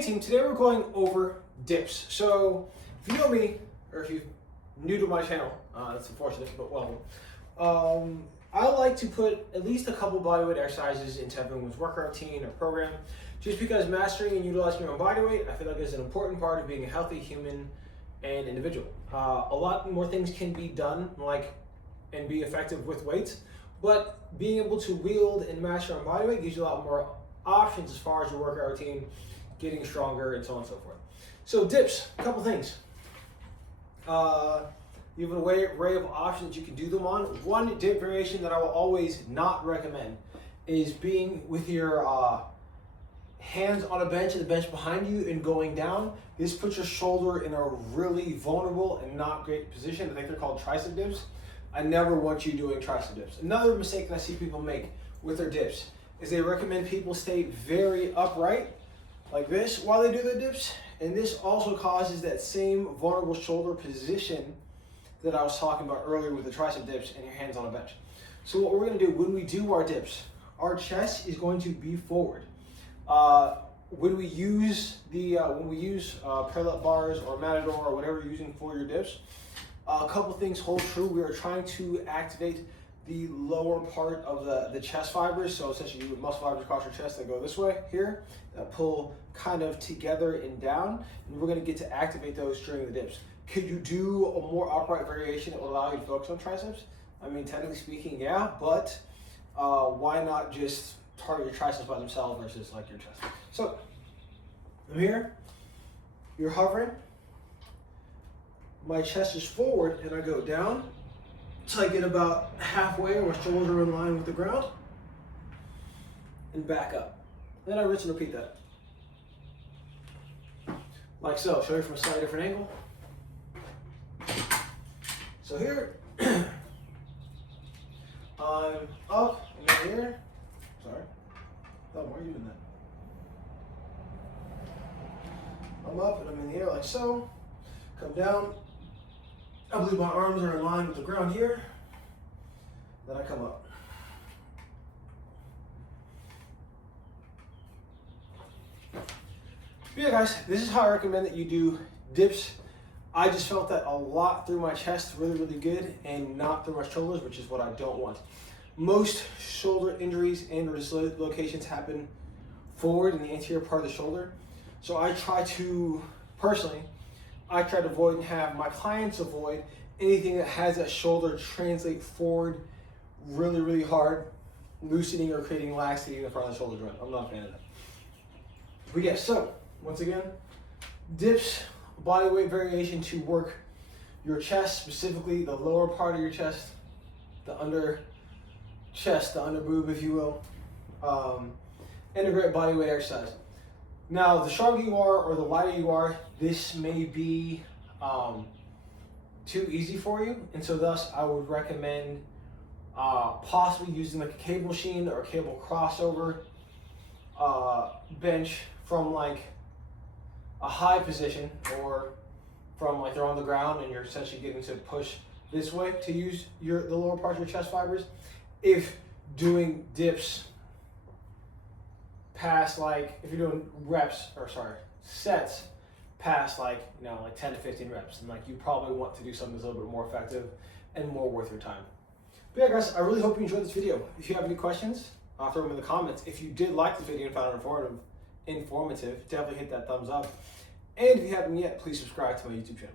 Team, today we're going over dips. So if you know me, or if you're new to my channel, that's unfortunate, but welcome. I like to put at least a couple bodyweight exercises into everyone's workout routine or program, just because mastering and utilizing your own body weight, I feel like is an important part of being a healthy human and individual. A lot more things can be done, and be effective with weights, but being able to wield and master your own body weight gives you a lot more options as far as your workout routine, getting stronger, and so on and so forth. So dips, a couple things. You have an array of options you can do them on. One dip variation that I will always not recommend is being with your hands on a bench and the bench behind you and going down. This puts your shoulder in a really vulnerable and not great position. I think they're called tricep dips. I never want you doing tricep dips. Another mistake that I see people make with their dips is they recommend people stay very upright like this while they do their dips, and this also causes that same vulnerable shoulder position that I was talking about earlier with the tricep dips and your hands on a bench. So what we're going to do when we do our dips, our chest is going to be forward. When we use parallel bars or matador or whatever you're using for your dips, a couple things hold true. We are trying to activate the lower part of the chest fibers, so essentially you have muscle fibers across your chest that go this way here, that pull kind of together and down, and we're going to get to activate those during the dips. Could you do a more upright variation that would allow you to focus on triceps? I mean, technically speaking, yeah, but why not just target your triceps by themselves versus like your chest? So I'm here, you're hovering, my chest is forward, and I go down until I get about halfway, where my shoulders are in line with the ground, and back up. Then I rinse and repeat that. Like so. Show you from a slightly different angle. So here, I'm up and in the air. Sorry. Oh, why are you doing that? I'm up and I'm in the air like so. Come down. I believe my arms are in line with the ground here. Then I come up. But yeah, guys, this is how I recommend that you do dips. I just felt that a lot through my chest, really, really good, and not through my shoulders, which is what I don't want. Most shoulder injuries and dislocations happen forward in the anterior part of the shoulder. So I try to, personally, avoid and have my clients avoid anything that has that shoulder translate forward really, really hard, loosening or creating laxity in the front of the shoulder joint. I'm not a fan of that. But yeah, so once again, dips, body weight variation to work your chest, specifically the lower part of your chest, the under chest, the under boob, if you will. Integrate body weight exercise. Now, the stronger you are or the lighter you are, this may be too easy for you, and so thus I would recommend possibly using like a cable machine or a cable crossover bench from like a high position, or from like they're on the ground and you're essentially getting to push this way to use the lower part of your chest fibers. If doing dips past if you're doing sets past like 10 to 15 reps, and you probably want to do something that's a little bit more effective and more worth your time. But yeah, guys, I really hope you enjoyed this video. If you have any questions, throw them in the comments. If you did like the video and found it informative, definitely hit that thumbs up. And if you haven't yet, please subscribe to my YouTube channel.